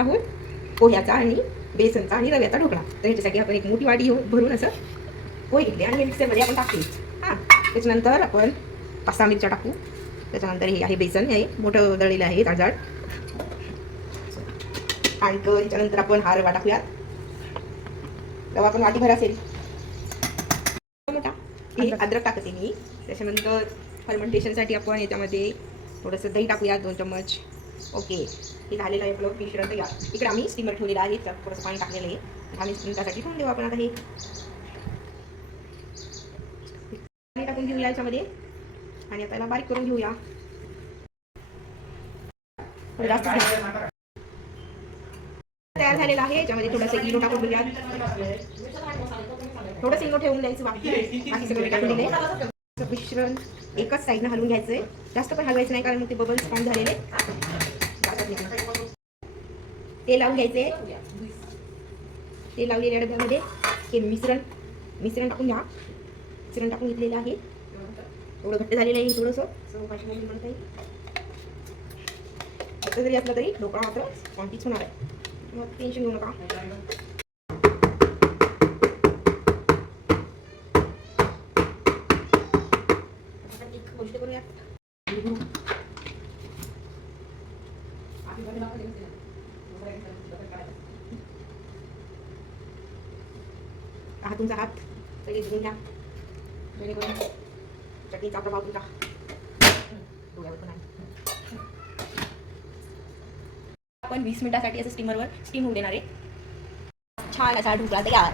आहोत पोह्याचा आणि बेसनचा आणि रव्याचा ढोकळा. तर ह्याच्यासाठी आपण एक मोठी वाटी भरून असं पोहे घेतले आणि मिक्सरमध्ये आपण टाकले. हां, त्याच्यानंतर आपण 5-6 मिरच्या टाकू. त्याच्यानंतर हे आहे बेसन, हे मोठं दळलेलं आहे जाड. आणि ह्याच्यानंतर आपण हा रवा टाकूयात. रवा आपण वाटीभर असेल मोठा. हे अद्रक टाकते मी. त्याच्यानंतर फर्मेंटेशनसाठी आपण याच्यामध्ये थोडंसं दही टाकूया, 2 चम्मच. ओके, हे झालेलं आहे आपलं मिश्रण तयार. इकडे आम्ही स्टीमर ठेवलेलं आहे, त्यात थोडंसं पाणी टाकलेलं आहे. 10-20 मिनिटासाठी ठेवून देऊ आपण. आता हे पाणी टाकून घेऊया याच्यामध्ये आणि आता याला बारीक करून घेऊया. जास्त तयार झालेला आहे. याच्यामध्ये थोडंसं इनो टाकून घेऊया. थोडंसं इनो ठेवून द्यायचं, बाकी सगळं टाकून दिले. मिश्रण एकच साईडनं हलवून घ्यायचंय, जास्त पण हलवायचं नाही कारण मग ते बबल्स फॉर्म झालेले. तेल लावून घ्यायचे. तेल लावलेल्या डब्यामध्ये हे मिश्रण टाकून घ्या. मिश्रण टाकून घेतलेलं आहे. थोडं घट्ट झालेलं आहे थोडंसं म्हणता येईल. घट्ट जरी असलं तरी ढोकळा मात्र क्वांटिटीच होणार आहे, मग टेन्शन घेऊ नका. एक गोष्ट करूया, हा तुमचा हात सगळे धुवून घ्या, जेणेकरून चटणीचा प्रभाव तुमचा डोळ्यावर पण आहे. आपण 20 मिनिटासाठी असं स्टीमरवर स्टीम होऊ देणार आहे. छान असा ढोकळा तयार.